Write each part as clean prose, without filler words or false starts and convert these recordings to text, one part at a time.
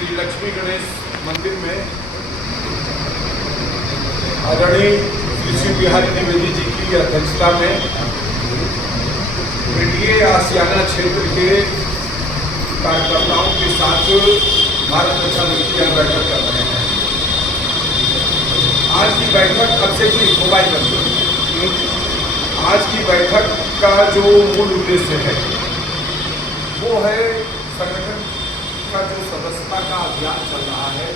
श्री लक्ष्मी गणेश मंदिर में आदरणीय श्री बिहारी द्विवेदी जी की अध्यक्षता में एनडीए आसियाना क्षेत्र के कार्यकर्ताओं के साथ भारत रक्षा मंत्री यहाँ बैठक कर रहे हैं। आज की बैठक अक्षय जी मोबाइल बंद। आज की बैठक का जो मूल उद्देश्य है वो है संगठन का जो सदस्यता का अभियान चल रहा है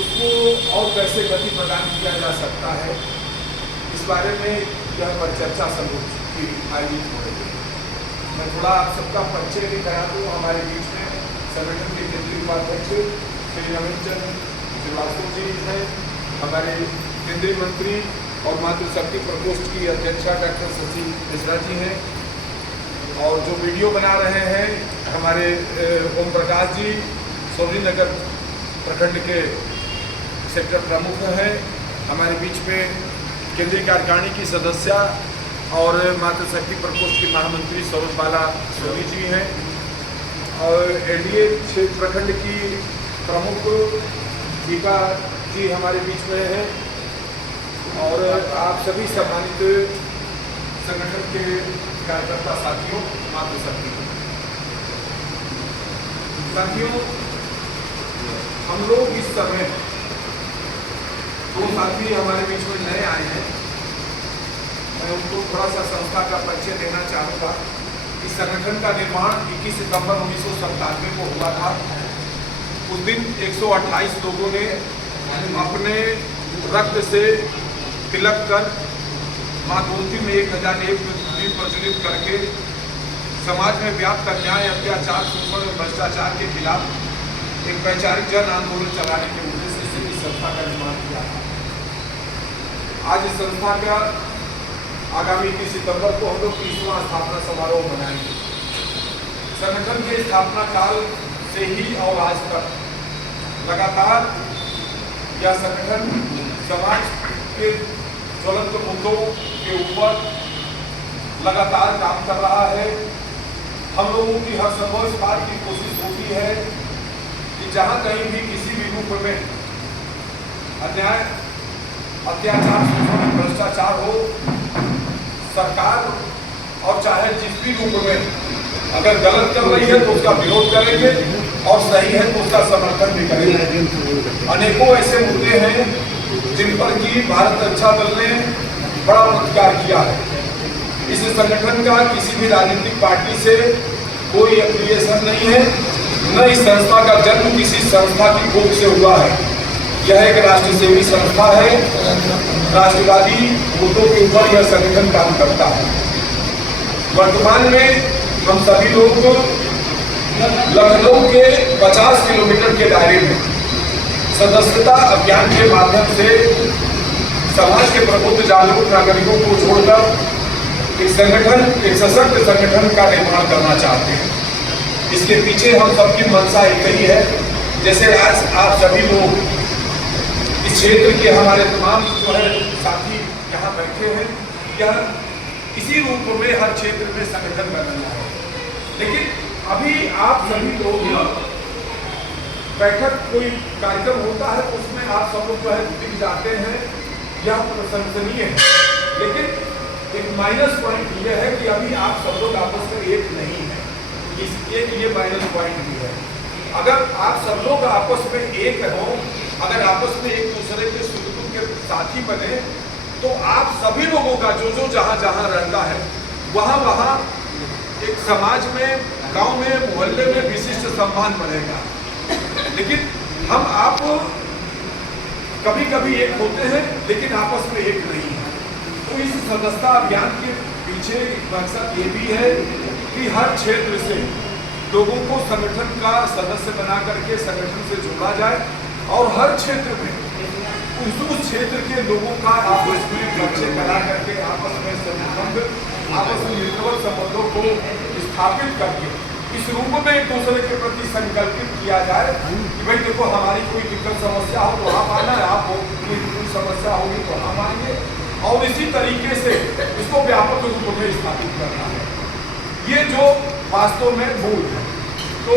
उसको और कैसे गति प्रदान किया जा सकता है, इस बारे में यह परिचर्चा समूह की आयोजित हो रही है। मैं थोड़ा आप सबका परिचय भी करा दूँ। हमारे बीच में संगठन के केंद्रीय उपाध्यक्ष श्री नवीन चंद्र श्रीवास्तव जी हैं, हमारे केंद्रीय मंत्री और मातृशक्ति प्रकोष्ठ की अध्यक्षा डॉक्टर शशि मिश्रा जी हैं, और जो वीडियो बना रहे हैं हमारे ओम प्रकाश जी सोनी नगर प्रखंड के सेक्टर प्रमुख हैं। हमारे बीच में केंद्रीय कार्यकारिणी की सदस्य और मातृशक्ति प्रकोष्ठ की महामंत्री सरोज बाला सोनी जी हैं, और एनडीए क्षेत्र प्रखंड की प्रमुख दीपा जी हमारे बीच में हैं, और आप सभी सम्मानित संगठन के कार्यकर्ता साथियों, मातृशक्ति साथियों, हम लोग इस समय दो साथी हमारे बीच में नए आए हैं। मैं उनको थोड़ा सा संस्था का परिचय देना चाहूँगा। इस संगठन का निर्माण 21 सितंबर 1997 को हुआ था। उस दिन 128 लोगों ने अपने रक्त से तिलक कर माँ गोमती में 1001 दीप प्रज्वलित करके समाज में व्याप्त अन्याय, अत्याचार, शोषण और भ्रष्टाचार के खिलाफ एक वैचारिक जन आंदोलन चलाने के उद्देश्य से इस संस्था का निर्माण किया था। आज इस संस्था का आगामी 21 सितंबर को हम लोग 30वां स्थापना समारोह मनाएंगे। संगठन के स्थापना काल से ही और आज तक लगातार यह संगठन समाज के ज्वलंत मुद्दों के ऊपर लगातार काम कर रहा है। हम लोगों की हर संभव इस बात की कोशिश होती है कि जहाँ कहीं भी किसी भी रूप में अन्याय, अत्याचार, शोषण, भ्रष्टाचार हो, सरकार और चाहे जिस भी रूप में अगर गलत कर रही है तो उसका विरोध करेंगे और सही है तो उसका समर्थन भी करेंगे। अनेकों ऐसे मुद्दे हैं जिन पर कि भारत रक्षा दल ने बड़ा प्रतिकार किया है। इस संगठन का किसी भी राजनीतिक पार्टी से कोई एफिलिएशन नहीं है, न इस संस्था का जन्म किसी संस्था की कोख से हुआ है। यह एक राष्ट्र सेवी संस्था है। राष्ट्रवादी मुद्दों के ऊपर यह संगठन काम करता है। वर्तमान में हम सभी लोग लखनऊ के 50 किलोमीटर के दायरे में सदस्यता अभियान के माध्यम से समाज के प्रबुद्ध जागरूक नागरिकों को जोड़कर एक संगठन, एक सशक्त संगठन का निर्माण करना चाहते हैं। इसके पीछे हम सबकी मंशा एक ही है। जैसे आज आप सभी लोग इस क्षेत्र के हमारे तमाम जो है साथी यहाँ बैठे हैं, यह इसी रूप में हर क्षेत्र में संगठन बनना है। लेकिन अभी आप सभी लोग बैठक कोई कार्यक्रम होता है तो उसमें आप सब लोग जो है दिख जाते हैं, यह प्रशंसनीय है। लेकिन एक माइनस पॉइंट यह है कि अभी आप सब लोग आपस में एक नहीं है। एक ये माइनस पॉइंट भी है। अगर आप सब लोग आपस में एक हो, अगर आपस में एक दूसरे के सुख दुख के साथी बने, तो आप सभी लोगों का जो जो जहाँ जहाँ रहता है वहाँ वहाँ एक समाज में, गांव में, मोहल्ले में विशिष्ट सम्मान बढ़ेगा। लेकिन हम आप कभी कभी एक होते हैं लेकिन आपस में एक नहीं है। तो इस सदस्यता अभियान के पीछे मकसद ये भी है कि हर क्षेत्र से लोगों को संगठन का सदस्य बना करके संगठन से जोड़ा जाए, और हर क्षेत्र में उस क्षेत्र के लोगों का आपस में परिचय करा करके आपस में संबंध, आपस में निर्भर संबंधों को स्थापित करके इस रूप में एक दूसरे के प्रति संकल्पित किया जाए कि भाई देखो हमारी कोई दिक्कत समस्या हो तो आप आना है, आप कोई समस्या होगी तो हम आएंगे, और इसी तरीके से इसको व्यापक रूप में स्थापित करना है। ये जो वास्तव में मूल है। तो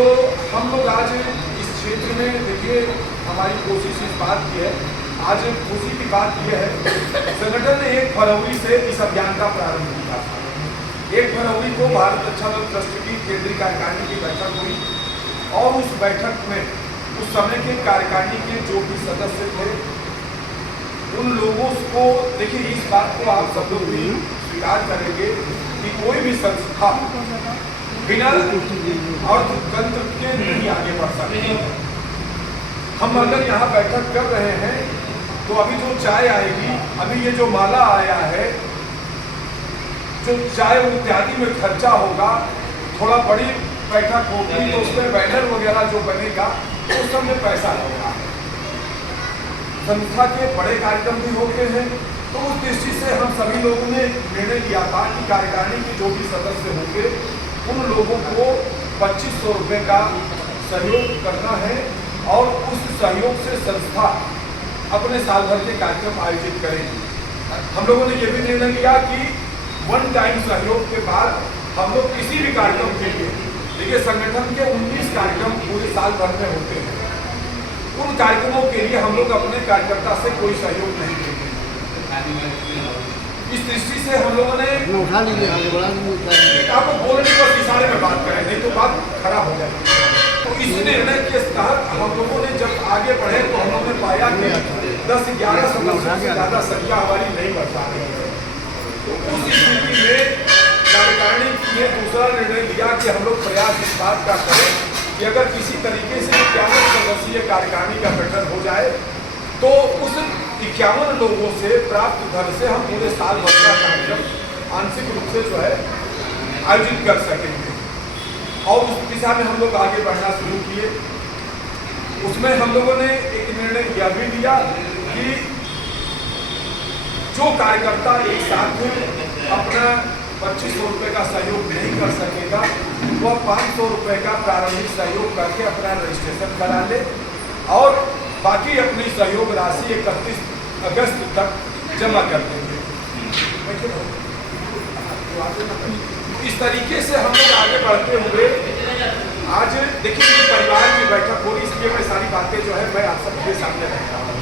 हम लोग आज इस क्षेत्र में देखिए हमारी कोशिश इस बात की है, आज खुशी की बात यह है, संगठन ने 1 फरवरी से इस अभियान का प्रारंभ किया था। 1 फरवरी को भारत रक्षा दल ट्रस्ट की केंद्रीय कार्यकारिणी की बैठक हुई और उस बैठक में उस समय के कार्यकारिणी के जो भी सदस्य थे उन लोगों को, देखिए इस बात को आप सब लोग भी स्वीकार करेंगे कि कोई भी संस्था बिना अर्थतंत्र के नहीं आगे बढ़ सकती। हम अगर यहाँ बैठक कर रहे हैं तो अभी जो चाय आएगी, अभी ये जो माला आया है, जो चाय इत्यादि में खर्चा होगा, थोड़ा बड़ी बैठक होगी तो उसमें बैनर वगैरह जो बनेगा तो उस सब में पैसा लगेगा। संस्था के बड़े कार्यक्रम भी होते हैं, तो उस दृष्टि से हम सभी लोगों ने निर्णय लिया था कि कार्यकारिणी के जो भी सदस्य होंगे उन लोगों को 2500 रुपये का सहयोग करना है और उस सहयोग से संस्था अपने साल भर के कार्यक्रम आयोजित करेगी। हम लोगों ने यह भी निर्णय लिया कि 1 टाइम सहयोग के बाद हम लोग किसी भी कार्यक्रम के लिए, देखिए संगठन के 19 कार्यक्रम पूरे साल भर में होते हैं, उन कार्यक्रमों के लिए हम लोग अपने कार्यकर्ता से कोई सहयोग नहीं देंगे। इस दृष्टि से हम लोगों ने आपको बोलने पर इशारे में बात करें, नहीं तो बात खराब हो जाएगी। तो इस निर्णय के तहत हम लोगों ने जब आगे बढ़े तो हम लोगों ने पाया कि 10-11 सदस्यों से ज़्यादा संख्या हमारी नहीं बढ़ पा रही है। तो उस स्थिति में कार्यकारिणी ने दूसरा निर्णय लिया कि हम लोग प्रयास इस बात का करें कि अगर किसी तरीके से 51 सदस्यीय कार्यकारिणी का गठन हो जाए तो उस 51 लोगों से प्राप्त धन से हम पूरे साल भर का कार्यक्रम आंशिक रूप से जो है आयोजित कर सकेंगे। और उस दिशा में हम लोग आगे बढ़ना शुरू किए। उसमें हम लोगों ने एक निर्णय यह भी लिया कि जो कार्यकर्ता एक साथ अपना 2500 रुपये का सहयोग नहीं कर सकेगा वह 500 रुपये का प्रारंभिक सहयोग करके अपना रजिस्ट्रेशन करा ले और बाकी अपनी सहयोग राशि 31 अगस्त तक जमा कर देंगे। इस तरीके से हम लोग आगे बढ़ते हुए आज देखिए ये परिवार की बैठक हो रही, इसलिए मैं सारी बातें जो है मैं आप सबके सामने रखता हूँ।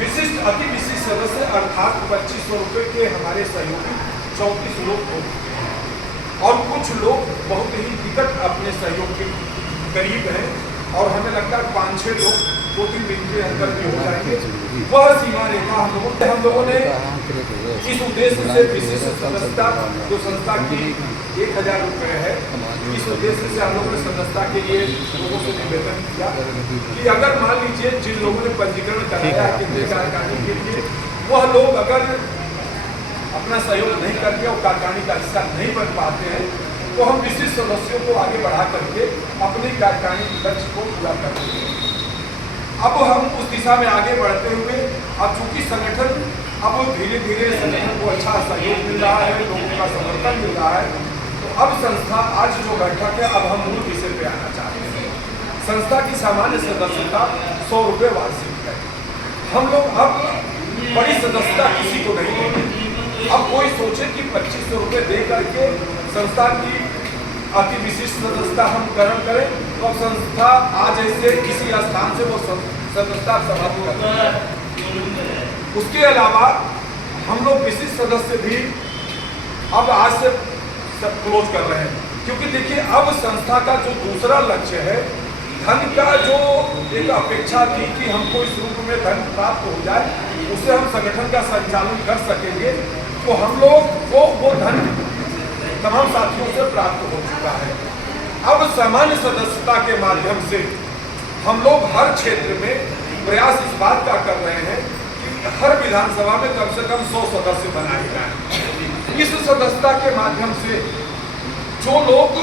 विशिष्ट अति विशिष्ट सदस्य अर्थात 2500 रुपये के हमारे सहयोगी 34 लोग होंगे और कुछ लोग बहुत ही निकट अपने सहयोग के करीब हैं और हमें लगता है 5-6 लोग 2-3 दिन के अंदर भी हो जाएंगे। वह सीमा रेखा हम लोगों ने इस उद्देश्य से विशिष्ट सदस्यता जो संस्था की 1000 रुपये है, इस उद्देश्य से हम लोगों ने सदस्यता के लिए लोगों से निवेदन किया कि अगर मान लीजिए जिन लोगों ने पंजीकरण कराया है केंद्रीय कार्यकारिणी के लिए वह लोग अगर अपना सहयोग नहीं करके और कार्यकारिणी का हिस्सा नहीं बन पाते हैं तो हम विशिष्ट सदस्यों को आगे बढ़ा करके अपने कार्यकारिणी लक्ष्य को पूरा कर देंगे। अब हम उस दिशा में आगे बढ़ते हुए अब चूंकि संगठन अब धीरे धीरे संगठन को अच्छा सहयोग मिल रहा है, लोगों का समर्थन मिल रहा है, तो अब संस्था आज जो बैठक है अब हम मूल विषय पे आना चाहते हैं। संस्था की सामान्य सदस्यता 100 रुपये वार्षिक है। हम लोग अब बड़ी सदस्यता किसी को नहीं देंगे। अब कोई सोचे कि 2500 रुपये दे करके संस्था की अति विशिष्ट सदस्यता हम ग्रहण करें तो अब संस्था आज ऐसे किसी स्थान से वो सदस्यता समाप्त करते हैं। उसके अलावा हम लोग विशिष्ट सदस्य भी अब आज से सब क्लोज कर रहे हैं, क्योंकि देखिए अब संस्था का जो दूसरा लक्ष्य है धन का जो एक अपेक्षा थी कि हमको इस रूप में धन प्राप्त हो जाए उससे हम संगठन का संचालन कर सकेंगे, तो हम लोग को वो धन तमाम साथियों से प्राप्त हो चुका है। अब सामान्य सदस्यता के माध्यम से हम लोग हर क्षेत्र में प्रयास इस बात का कर रहे हैं कि हर विधानसभा में कम से कम 100 सदस्य बनाए जाएं। इस सदस्यता के माध्यम से जो लोग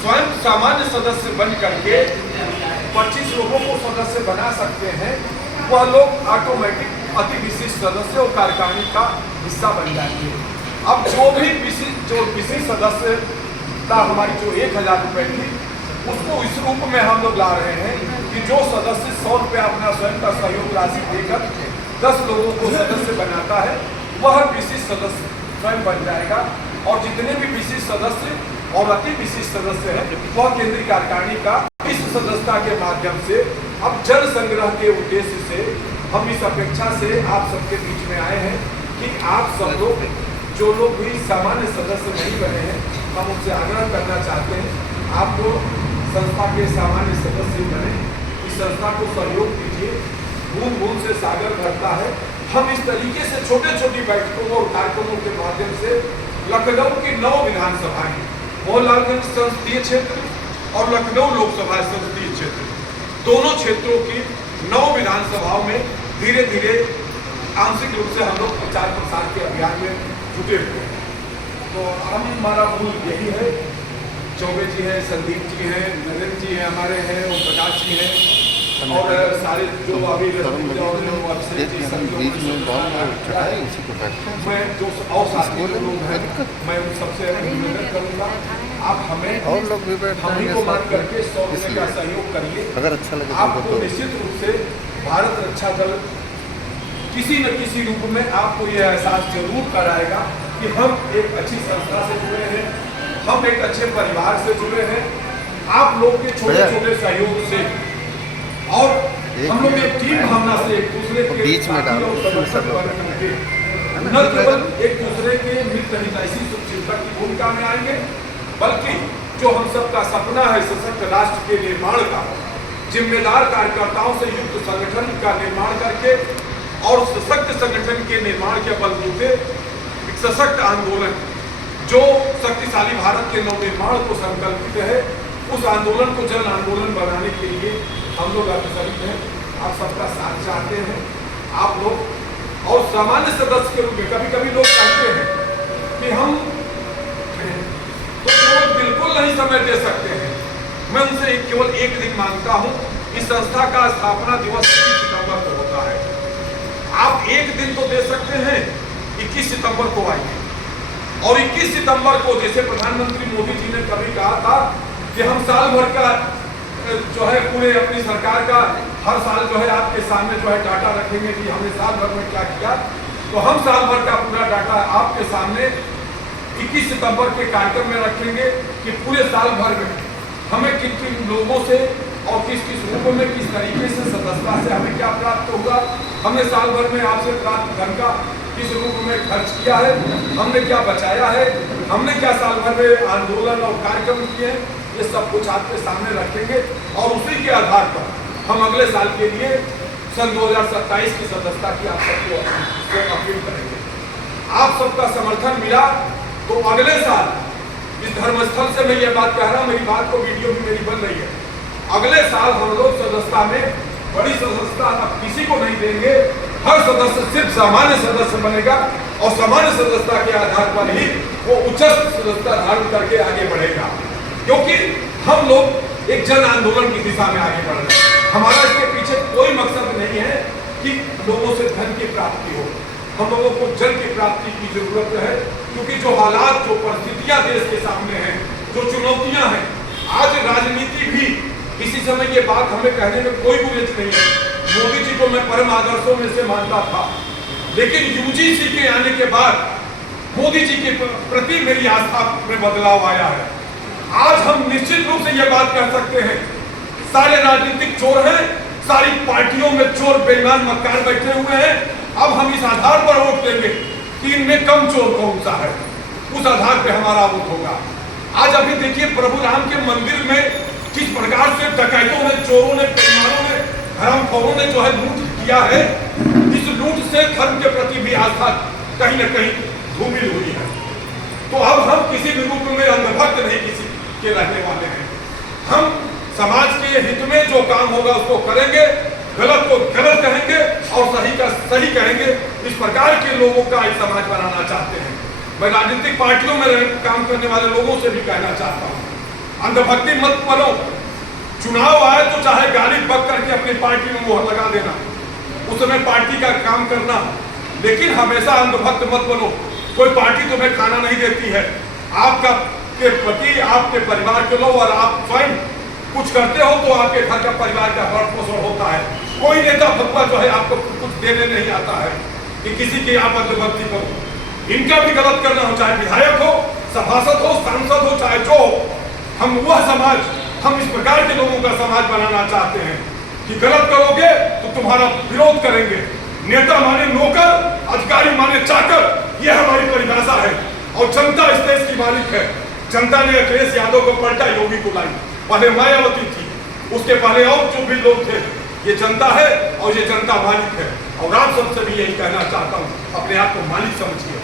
स्वयं सामान्य सदस्य बन करके 25 लोगों को सदस्य बना सकते हैं वह लोग ऑटोमेटिक अति विशिष्ट सदस्य और कार्यकारिणी का हिस्सा बन जाएंगे। अब जो विशिष्ट सदस्यता हमारी जो 1000 रुपये थी उसको इस रूप में हम लोग ला रहे हैं कि जो सदस्य 100 रुपये अपना स्वयं का सहयोग राशि देकर 10 लोगों को सदस्य बनाता है वह विशिष्ट सदस्य स्वयं बन जाएगा और जितने भी विशिष्ट सदस्य और अति विशिष्ट सदस्य हैं वह केंद्रीय कार्यकारिणी का इस सदस्यता के माध्यम से अब जन संग्रह के उद्देश्य से हम इस अपेक्षा से आप सबके बीच में आए हैं कि आप सब लोग जो लोग भी सामान्य सदस्य नहीं बने हैं, हम उनसे आग्रह करना चाहते हैं आप लोग संस्था के सामान्य सदस्य बने, इस संस्था को सहयोग दीजिए। बूंद बूंद से सागर भरता है। हम इस तरीके से छोटे छोटी बैठकों और कार्यक्रमों के माध्यम से लखनऊ की 9 विधानसभाएं, मोहनलालगंज संसदीय क्षेत्र और लखनऊ लोकसभा संसदीय क्षेत्र, दोनों क्षेत्रों की 9 विधानसभाओं में धीरे धीरे आंशिक रूप से हम लोग प्रचार प्रसार के अभियान में जुटे हुए हैं। तो हमारा मूल यही है। चौबे जी हैं, संदीप जी हैं, नरेंद्र जी हैं, हमारे हैं, ओम प्रकाश जी हैं और सारे जो अभी मैं जो और साथी लोग हैं, मैं उन सबसे निवेदन करूँगा आप हमें और लोग भी हम ही को मान करके 100 रुपये का सहयोग करिए। अगर अच्छा लगे आपको निश्चित रूप से भारत रक्षा दल किसी न किसी रूप में आपको यह एहसास जरूर कराएगा कि हम एक अच्छी संस्था से जुड़े हैं, हम एक अच्छे परिवार से जुड़े हैं। आप लोग के छोटे छोटे सहयोग से और हम लोग एक टीम भावना से एक दूसरे के बीच में डालो न केवल एक दूसरे के मित्र हितैषी शुभचिंतक की भूमिका में आएंगे, बल्कि जो हम सबका सपना है सशक्त राष्ट्र के निर्माण का, जिम्मेदार कार्यकर्ताओं से युक्त संगठन का निर्माण करके और सशक्त संगठन के निर्माण के बलबूते एक सशक्त आंदोलन जो शक्तिशाली भारत के नवनिर्माण को संकल्पित है, उस आंदोलन को जन आंदोलन बनाने के लिए हम लोग अग्रसर हैं। आप सबका साथ चाहते हैं। आप लोग और सामान्य सदस्य के रूप में कभी कभी लोग कहते हैं कि हम तो बिल्कुल नहीं समय दे सकते हैं। मैं उनसे केवल एक दिन मांगता हूं। इस संस्था का स्थापना दिवस 21 सितंबर को होता है। आप एक दिन तो दे सकते हैं, 21 सितंबर को आइए और 21 सितंबर को जैसे प्रधानमंत्री मोदी जी ने कभी कहा था कि हम साल भर का जो है पूरे अपनी सरकार का हर साल जो है आपके सामने जो है डाटा रखेंगे कि हमने साल भर में क्या किया, तो हम साल भर का पूरा डाटा आपके सामने 21 सितंबर के कार्यक्रम में रखेंगे कि पूरे साल भर में हमें किन किन लोगों से और किस किस रूप में किस तरीके से सदस्यता से हमें क्या प्राप्त होगा, हमने साल भर में आपसे प्राप्त धन का किस रूप में खर्च किया है, हमने क्या बचाया है, हमने क्या साल भर में आंदोलन और कार्यक्रम किए हैं, ये सब कुछ आपके सामने रखेंगे और उसी के आधार पर हम अगले साल के लिए सन 2027 की सदस्यता की आप सबको अपील करेंगे। आप सबका समर्थन मिला तो अगले साल इस धर्मस्थल से मैं ये बात कह रहा हूँ, मेरी बात को वीडियो भी मेरी बन रही है, अगले साल हम लोग सदस्यता में बड़ी सदस्यता अब किसी को नहीं देंगे। हर सदस्य सिर्फ सामान्य सदस्य बनेगा और सामान्य सदस्यता के आधार पर ही वो उच्चस्थ सदस्यता धारण करके आगे बढ़ेगा, क्योंकि हम लोग एक जन आंदोलन की दिशा में आगे बढ़ रहे हैं। हमारा इसके पीछे कोई मकसद नहीं है कि लोगों से धन की प्राप्ति हो, हम लोगों को जन की प्राप्ति की जरूरत है, क्योंकि जो हालात जो परिस्थितियां देश के सामने हैं, जो चुनौतियां हैं, आज राजनीति भी किसी समय ये बात हमें कहने में कोई गुरेज नहीं है। मोदी जी को मैं परम आदर्शों में से मानता था, लेकिन यूजीसी के आने के बाद मोदी जी के प्रति मेरी आस्था में बदलाव आया है। आज हम निश्चित रूप से यह बात कह सकते हैं, सारे राजनीतिक चोर हैं, सारी पार्टियों में चोर बेईमान मक्कार बैठे हुए हैं। अब हम इस आधार पर वोट देंगे कि इनमें कम चोर कौन सा है, उस आधार पर हमारा वोट होगा। आज अभी देखिए प्रभु राम के मंदिर में किस प्रकार से डकैतों ने, चोरों ने, बेईमानों ने, हरामखोरों ने जो है लूट किया है। इस लूट से धर्म के प्रति भी आस्था कहीं न कहीं धूमिल हुई है। तो अब हम किसी भी रूप में अंधभक्त नहीं किसी के रहने वाले हैं। हम समाज के हित में जो काम होगा उसको करेंगे, गलत को गलत कहेंगे और सही का सही कहेंगे। इस प्रकार के लोगों का एक समाज बनाना चाहते हैं। मैं राजनीतिक पार्टियों में काम करने वाले लोगों से भी कहना चाहता हूँ, अंधभक्ति मत बनो। चुनाव आए तो चाहे गाली बक करके अपनी पार्टी में मोहर लगा देना, उस समय पार्टी का काम करना, लेकिन हमेशा अंधभक्त मत बनो। कोई पार्टी तुम्हें खाना नहीं देती है, आपका के पति आपके परिवार के लोग और आप स्वयं कुछ करते हो तो आपके घर का परिवार का भरण पोषण होता है। कोई नेता भगवा जो है आपको कुछ देने नहीं आता है कि किसी की आप अंधभक्ति करो। इनका भी गलत करना हो, चाहे विधायक हो, सभासद हो, सांसद हो, चाहे जो हो, हम वह समाज हम इस प्रकार के लोगों का समाज बनाना चाहते हैं कि गलत करोगे तो तुम्हारा विरोध करेंगे। नेता माने नौकर, अधिकारी माने चाकर, यह हमारी परिभाषा है। और जनता इस देश की मालिक है। जनता ने अखिलेश यादव को पलटा, योगी को लाई। पहले मायावती थी, उसके पहले और जो भी लोग थे। ये जनता है और ये जनता मालिक है। और आप सबसे भी यही कहना चाहता हूँ, अपने आप को मालिक समझिए।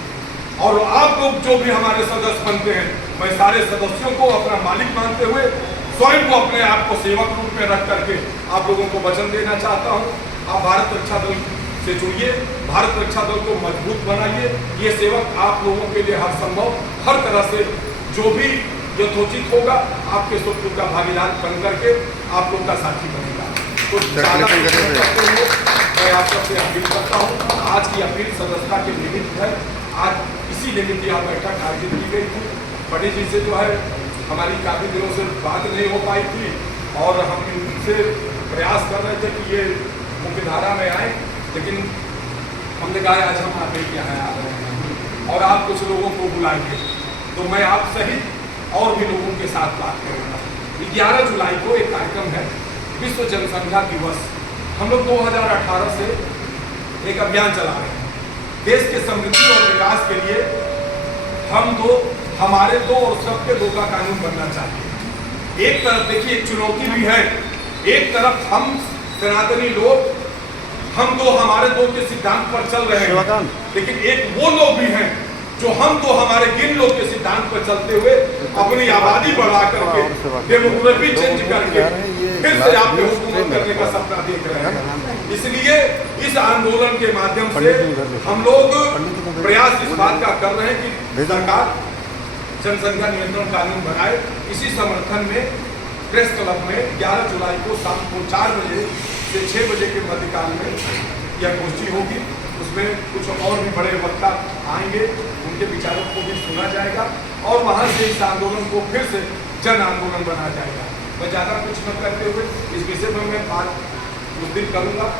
और आप लोग जो भी हमारे सदस्य बनते हैं, मैं सारे सदस्यों को अपना मालिक मानते हुए स्वयं को अपने आप को सेवक रूप में रख करके आप लोगों को वचन देना चाहता हूँ। आप भारत रक्षा दल से जुड़िए, भारत रक्षा दल को मजबूत बनाइए। ये सेवक आप लोगों के लिए हर संभव, हर तरह से जो भी यथोचित होगा, आपके सुख दुख का भागीदार बन करके आप लोग का साथी बनेगा। तो मैं आप सबसे अपील करता हूँ। आज की अपील सदस्यता के निमित्त है। आज इसी निमित्त यह बैठक आयोजित की गई थी। पंडित जी से जो है हमारी काफ़ी दिनों से बात नहीं हो पाई थी और हम इनसे प्रयास कर रहे थे कि ये मुख्य धारा में आए, लेकिन हमने कहा आज हम आप ही यहाँ आ रहे हैं और आप कुछ लोगों को बुलाएंगे, तो मैं आप सहित और भी लोगों के साथ बात करूँगा। 11 जुलाई को एक कार्यक्रम है, विश्व जनसंख्या दिवस। हम लोग 2018 से एक अभियान चला रहे हैं। देश के समृद्धि और विकास के लिए हमारे दो और सबके दो का कानून बनना चाहिए। एक तरफ देखिए एक चुनौती भी है, एक तरफ हम सनातनी लोग हम तो हमारे दो के सिद्धांत पर चल रहे हैं, लेकिन एक वो लोग भी हैं जो हम तो हमारे गिन लोग के सिद्धांत पर चलते हुए अपनी आबादी बढ़ा करके डेमोग्राफी चेंज करके फिर से आपके हुकूमत करने का सपना देख रहे हैं। इसलिए इस आंदोलन के माध्यम से हम लोग प्रयास इस बात का कर रहे हैं कि सरकार जनसंख्या नियंत्रण कानून बनाए। इसी समर्थन में प्रेस क्लब में 11 जुलाई को शाम को 4 बजे से 6 बजे के मध्यकाल में यह गोष्ठी होगी। उसमें कुछ और भी बड़े वक्ता आएंगे, उनके विचारों को भी सुना जाएगा और वहाँ से इस आंदोलन को फिर से जन आंदोलन बनाया जाएगा। मैं ज़्यादा कुछ न करते हुए इस विषय में मैं बात उस दिन करूँगा,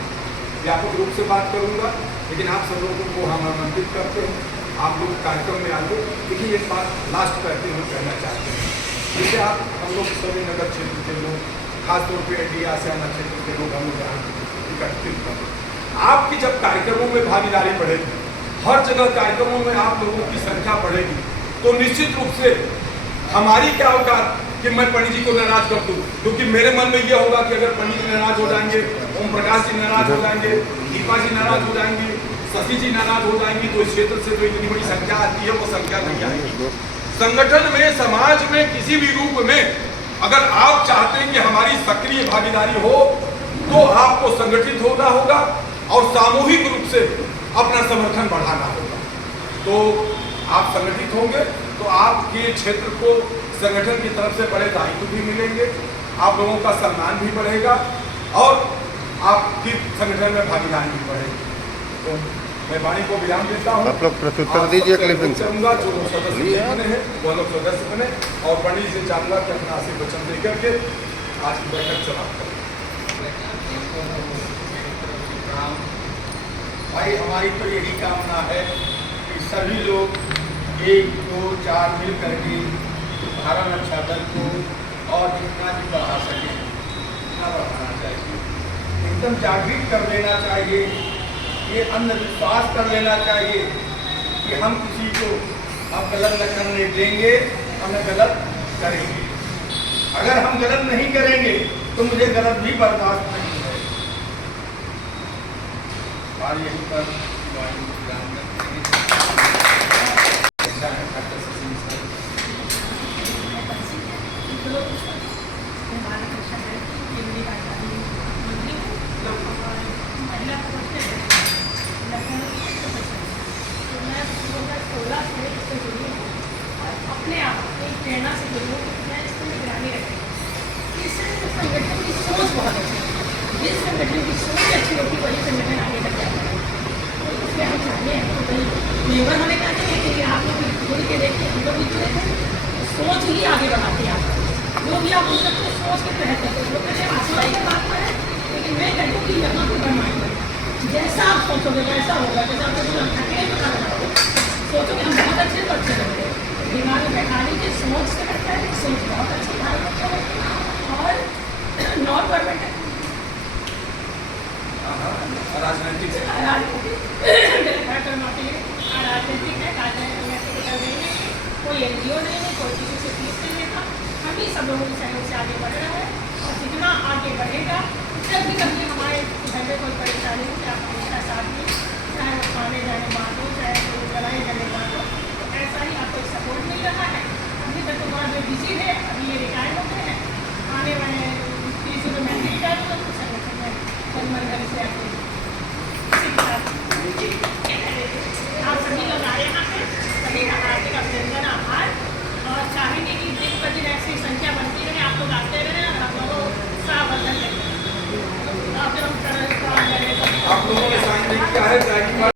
व्यापक रूप से बात करूँगा, लेकिन आप सब लोगों को हम आमंत्रित करते हैं, आप लोग कार्यक्रम में आइए। लेकिन एक बात लास्ट करते हुए कहना चाहते हैं, जैसे आप हम लोग सभी नगर क्षेत्र के लोग, खासतौर पर इंडिया आसियाना क्षेत्र के लोग हम लोग यहाँ एकत्रित कर, आपकी जब कार्यक्रमों में भागीदारी बढ़ेगी, हर जगह कार्यक्रमों में आप लोगों की संख्या बढ़ेगी, तो निश्चित रूप से हमारी क्या होगा कि मैं पंडित जी को नाराज कर दूं, क्योंकि मेरे मन में यह होगा कि अगर पंडित जी नाराज हो जाएंगे, ओम प्रकाश जी नाराज हो जाएंगे, दीपा जी नाराज हो जाएंगी, शशि जी नाराज हो जाएंगी, तो इस क्षेत्र से जो इतनी बड़ी संख्या आती है वो संख्या नहीं आएगी। संगठन में, समाज में, किसी भी रूप में अगर आप चाहते हैं कि हमारी सक्रिय भागीदारी हो, तो आपको संगठित होना होगा और सामूहिक रूप से अपना समर्थन बढ़ाना होगा। तो आप संगठित होंगे तो आपके क्षेत्र को संगठन की तरफ से बड़े दायित्व भी मिलेंगे, आप लोगों का सम्मान भी बढ़ेगा और आपकी संगठन में भागीदारी भी बढ़ेगी। तो मैं वाणी को विराम देता हूँ। आप लोग प्रत्युत्तर दीजिए। चाहूँगा जो सदस्य बने हैं वो लोग सदस्य बने और पंडित जी चाहूँगा कि अपना आशीर्वचन दे करके आज की बैठक समाप्त करें। भाई हमारी तो यही कामना है कि सभी लोग 1, 2, 4 मिल करके भारत रक्षा दल को और जितना भी बढ़ा सके उतना बढ़ाना चाहिए, एकदम जागृत कर लेना चाहिए, ये अंधविश्वास कर लेना चाहिए कि हम किसी को अब गलत न करने देंगे, हम गलत करेंगे। अगर हम गलत नहीं करेंगे तो मुझे गलत भी बर्दाश्त नहीं है। और यहीं पर अपने आप एक प्रेरणा से जुड़ी मैं इसको निगरानी रखी। इससे संगठन की सोच बहुत अच्छी है। जिस संगठन की सोच अच्छी होगी वही संगठन आगे बढ़ जाता है। तो इसलिए हम चाहते हैं तो कहीं मेंबर होने का नहीं है कि आप लोग जुड़ के देखिए, हम लोग भी जुड़े थे, सोच ही आगे बढ़ाते हैं। आप जो भी आप उन सबको सोच के तहत करते हैं, लोग कहते हैं आसवाई की बात पर है, लेकिन मैं कहती हूँ कि यहाँ पर बनवाएंगे जैसा आप सोचोगे वैसा होगा। जैसा आपको थके पता लगाओगे, सोचोगे हम बहुत अच्छे तो अच्छे लगते हैं, दिमाग में बैठाने की सोच से करता है, सोच बहुत अच्छी भारत और नॉन गवर्नमेंट राजनीतिक से राजनीतिक है, राजनीतिक कर रही है, कोई NGO नहीं है, कोई किसी से फीस नहीं लेता। हम ही सब लोगों के सहयोग से आगे बढ़ रहा है और जितना आगे बढ़ेगा जब भी कभी हमारे घर में कोई परेशानी हो या हमेशा साथ में, चाहे वो खाने जाने बात हो, चाहे कोई लड़ाई करने बात हो, तो ऐसा ही आपको सपोर्ट मिल रहा है। अभी तक तो बहुत बिजी है, अभी ये रिटायर हो गए हैं, आने वाले